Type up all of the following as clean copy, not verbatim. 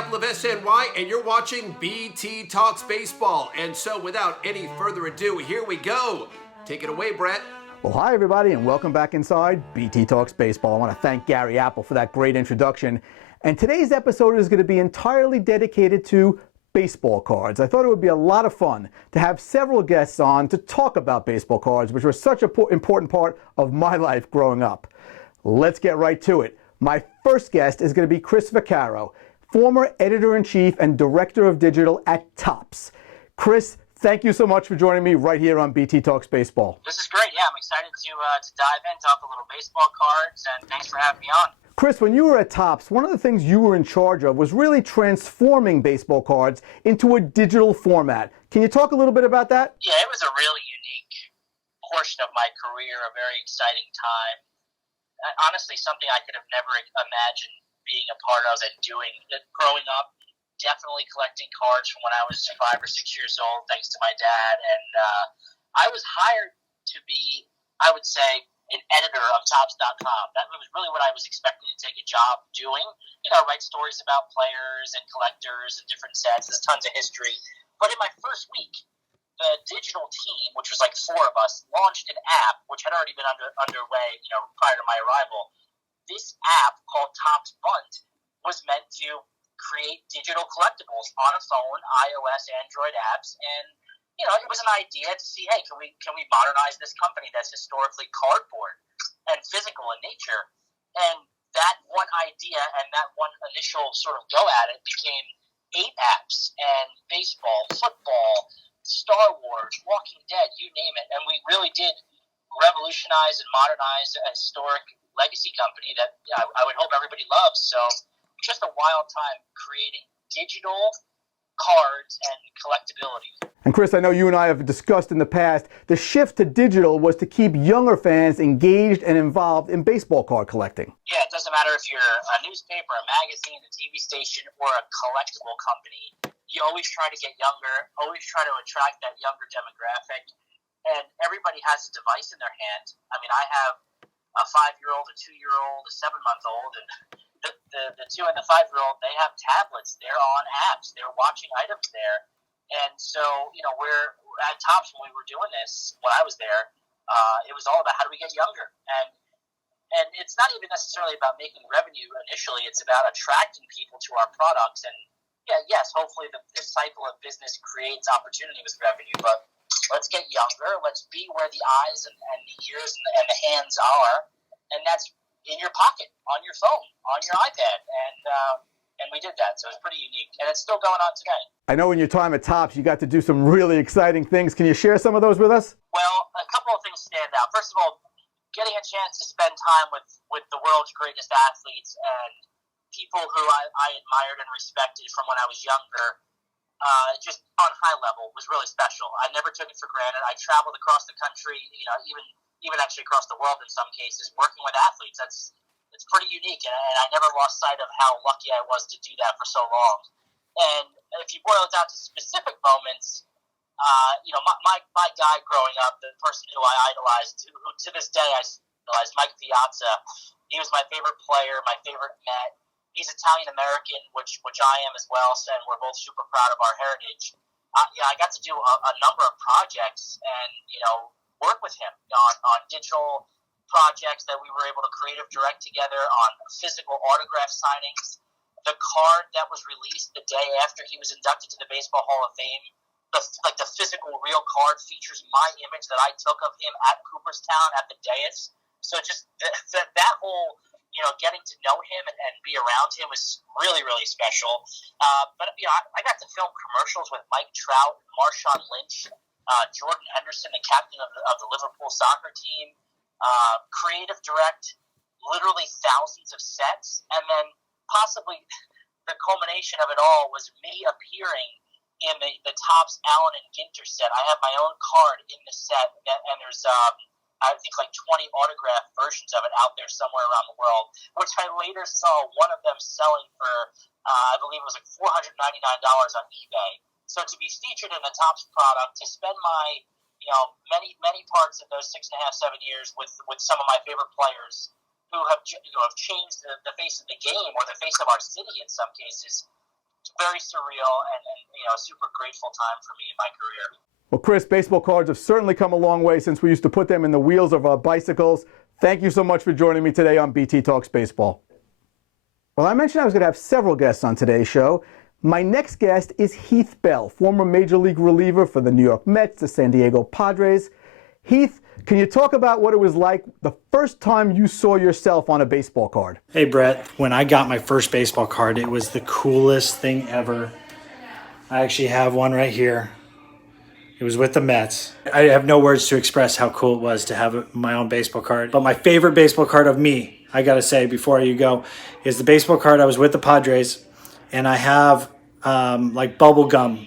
Apple of SNY, and you're watching BT Talks Baseball. And so, without any further ado, here we go. Take it away, Brett. Well, hi, everybody, and welcome back inside BT Talks Baseball. I want to thank Gary Apple for that great introduction. And today's episode is going to be entirely dedicated to baseball cards. I thought it would be a lot of fun to have several guests on to talk about baseball cards, which were such an important part of my life growing up. Let's get right to it. My first guest is going to be Chris Vaccarro, former editor-in-chief and director of digital at Topps. Chris, thank you so much for joining me right here on BT Talks Baseball. This is great. Yeah, I'm excited to dive in, talk a little baseball cards, and thanks for having me on. Chris, when you were at Topps, one of the things you were in charge of was really transforming baseball cards into a digital format. Can you talk a little bit about that? Yeah, it was a really unique portion of my career, a very exciting time. Honestly, something I could have never imagined being a part of and doing. Growing up, definitely collecting cards from when I was 5 or 6 years old, thanks to my dad. And I was hired to be, I would say, an editor of Topps.com. That was really what I was expecting to take a job doing. Write stories about players and collectors and different sets. There's tons of history. But in my first week, the digital team, which was like 4 of us, launched an app which had already been underway, prior to my arrival. This app called Topps Bunt was meant to create digital collectibles on a phone, iOS, Android apps, and it was an idea to see, hey, can we modernize this company that's historically cardboard and physical in nature? And that one idea and that one initial sort of go at it became 8 apps and baseball, football, Star Wars, Walking Dead, you name it. And we really did revolutionize and modernize a historic legacy company that I would hope everybody loves. So just a wild time creating digital cards and collectability. And Chris, I know you and I have discussed in the past, the shift to digital was to keep younger fans engaged and involved in baseball card collecting. Yeah, it doesn't matter if you're a newspaper, a magazine, a TV station, or a collectible company. You always try to get younger, always try to attract that younger demographic. And everybody has a device in their hand. I mean, I have a 5-year-old, a 2-year-old, a 7-month-old, and the 2 and the 5-year-old, they have tablets. They're on apps. They're watching items there. And so, we're at Topps when we were doing this, when I was there, it was all about how do we get younger. And it's not even necessarily about making revenue initially. It's about attracting people to our products. And, yes, hopefully the cycle of business creates opportunity with revenue, but let's get younger. Let's be where the eyes and the ears and the hands are. And that's in your pocket, on your phone, on your iPad. And we did that, so it's pretty unique. And it's still going on today. I know in your time at Topps, you got to do some really exciting things. Can you share some of those with us? Well, a couple of things stand out. First of all, getting a chance to spend time with the world's greatest athletes and people who I admired and respected from when I was younger, just on high level, was really special. I never took it for granted. I traveled across the country, even actually across the world in some cases, working with athletes. It's pretty unique, and I never lost sight of how lucky I was to do that for so long. And if you boil it down to specific moments, my guy growing up, the person who I idolized, who to this day I idolize, Mike Piazza. He was my favorite player, my favorite Met. He's Italian-American, which I am as well, so we're both super proud of our heritage. I got to do a number of projects and, work with him on digital projects that we were able to creative direct together, on physical autograph signings. The card that was released the day after he was inducted to the Baseball Hall of Fame, the physical real card features my image that I took of him at Cooperstown at the dais. So just that whole, getting to know him and be around him was really, really special. But I got to film commercials with Mike Trout, Marshawn Lynch, Jordan Henderson, the captain of the Liverpool soccer team, creative direct literally thousands of sets, and then possibly the culmination of it all was me appearing in the Topps Allen and Ginter set. I have my own card in the set, and there's I think like 20 autographed versions of it out there somewhere around the world, which I later saw one of them selling for, I believe it was like $499 on eBay. So to be featured in the Topps product, to spend my, many parts of those 6.5, 7 years with some of my favorite players who have changed the face of the game or the face of our city in some cases, very surreal and a super grateful time for me in my career. Well, Chris, baseball cards have certainly come a long way since we used to put them in the wheels of our bicycles. Thank you so much for joining me today on BT Talks Baseball. Well, I mentioned I was going to have several guests on today's show. My next guest is Heath Bell, former Major League reliever for the New York Mets, the San Diego Padres. Heath, can you talk about what it was like the first time you saw yourself on a baseball card? Hey, Brett. When I got my first baseball card, it was the coolest thing ever. I actually have one right here. It was with the Mets. I have no words to express how cool it was to have my own baseball card. But my favorite baseball card of me, I got to say before you go, is the baseball card I was with the Padres. And I have like bubble gum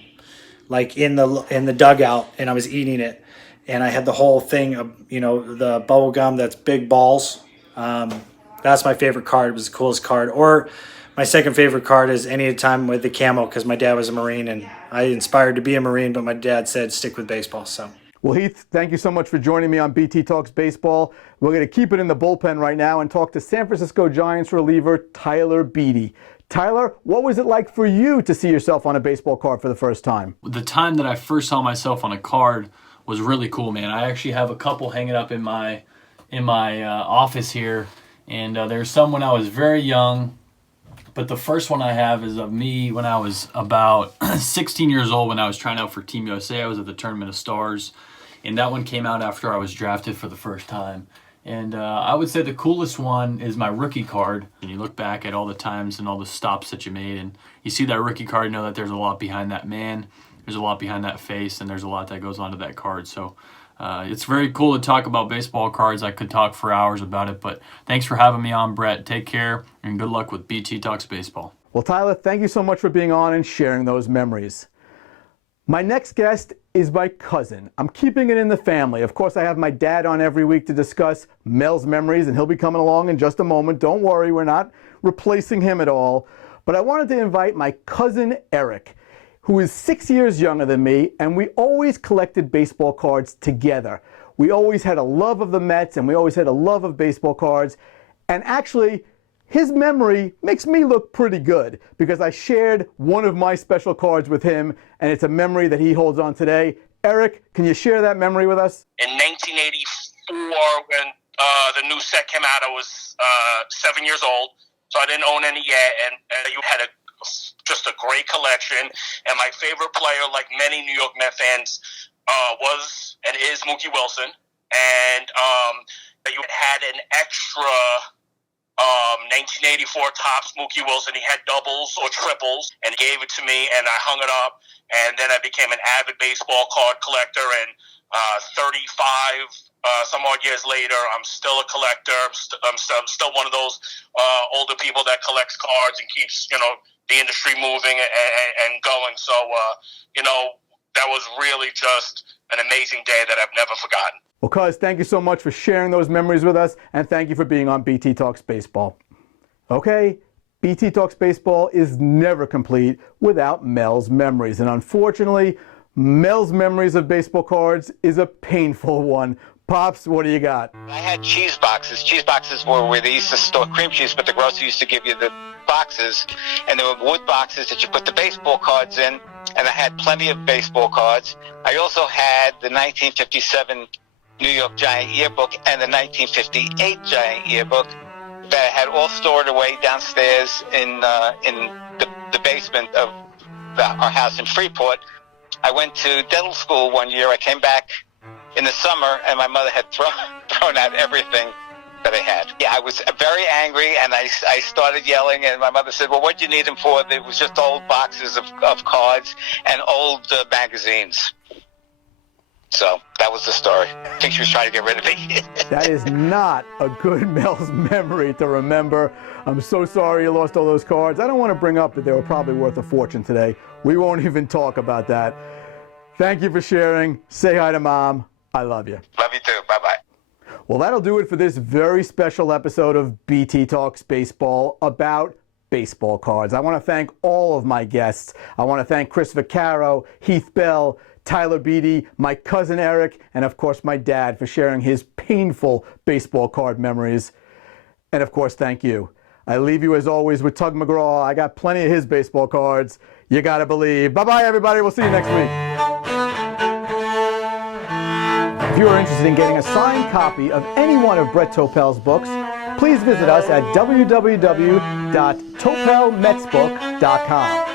like in the dugout, and I was eating it. And I had the whole thing of, the bubble gum that's big balls. That's my favorite card. It was the coolest card. Or my second favorite card is any time with the camo, because my dad was a Marine and I inspired to be a Marine, but my dad said stick with baseball. So. Well, Heath, thank you so much for joining me on BT Talks Baseball. We're going to keep it in the bullpen right now and talk to San Francisco Giants reliever Tyler Beede. Tyler, what was it like for you to see yourself on a baseball card for the first time? The time that I first saw myself on a card was really cool, man. I actually have a couple hanging up in my office here, and there's some when I was very young. But the first one I have is of me when I was about 16 years old when I was trying out for Team USA. I was at the Tournament of Stars, and that one came out after I was drafted for the first time. And I would say the coolest one is my rookie card. And you look back at all the times and all the stops that you made, and you see that rookie card, know that there's a lot behind that man, there's a lot behind that face, and there's a lot that goes onto that card. So it's very cool to talk about baseball cards. I could talk for hours about it, but thanks for having me on, Brett. Take care, and good luck with BT Talks Baseball. Well, Tyler, thank you so much for being on and sharing those memories. My next guest is my cousin. I'm keeping it in the family. Of course, I have my dad on every week to discuss Mel's memories, and he'll be coming along in just a moment. Don't worry, we're not replacing him at all. But I wanted to invite my cousin Eric, who is 6 years younger than me, and we always collected baseball cards together. We always had a love of the Mets, and we always had a love of baseball cards. And actually, his memory makes me look pretty good because I shared one of my special cards with him, and it's a memory that he holds on today. Eric, can you share that memory with us? In 1984, when the new set came out, I was 7 years old, so I didn't own any yet, and you had just a great collection. And my favorite player, like many New York Met fans, was and is Mookie Wilson. And you had an extra 1984 Topps Mookie Wilson. He had doubles or triples, and gave it to me, and I hung it up. And then I became an avid baseball card collector, and 35 some odd years later, I'm still a collector. I'm still one of those older people that collects cards and keeps, the industry moving and going. So, that was really just an amazing day that I've never forgotten. Well, cuz, thank you so much for sharing those memories with us, and thank you for being on BT Talks Baseball. Okay, BT Talks Baseball is never complete without Mel's memories, and unfortunately, Mel's memories of baseball cards is a painful one. Pops, what do you got? I had cheese boxes. Cheese boxes were where they used to store cream cheese, but the grocer used to give you the boxes, and there were wood boxes that you put the baseball cards in, and I had plenty of baseball cards. I also had the 1957 New York Giant yearbook and the 1958 Giant yearbook that I had all stored away downstairs in the basement of our house in Freeport. I went to dental school one year. I came back in the summer, and my mother had thrown out everything that I had. Yeah, I was very angry, and I started yelling, and my mother said, well, what do you need them for? It was just old boxes of cards and old magazines. So that was the story. I think she was trying to get rid of me. That is not a good Mel's memory to remember. I'm so sorry you lost all those cards. I don't want to bring up that they were probably worth a fortune today. We won't even talk about that. Thank you for sharing. Say hi to Mom. I love you. Love you too. Bye-bye. Well, that'll do it for this very special episode of BT Talks Baseball about baseball cards. I want to thank all of my guests. I want to thank Chris Vaccarro, Heath Bell, Tyler Beede, my cousin Eric, and of course my dad for sharing his painful baseball card memories. And of course, thank you. I leave you as always with Tug McGraw. I got plenty of his baseball cards. You gotta believe. Bye-bye, everybody. We'll see you next week. If you are interested in getting a signed copy of any one of Brett Topel's books, please visit us at www.topelmetsbook.com.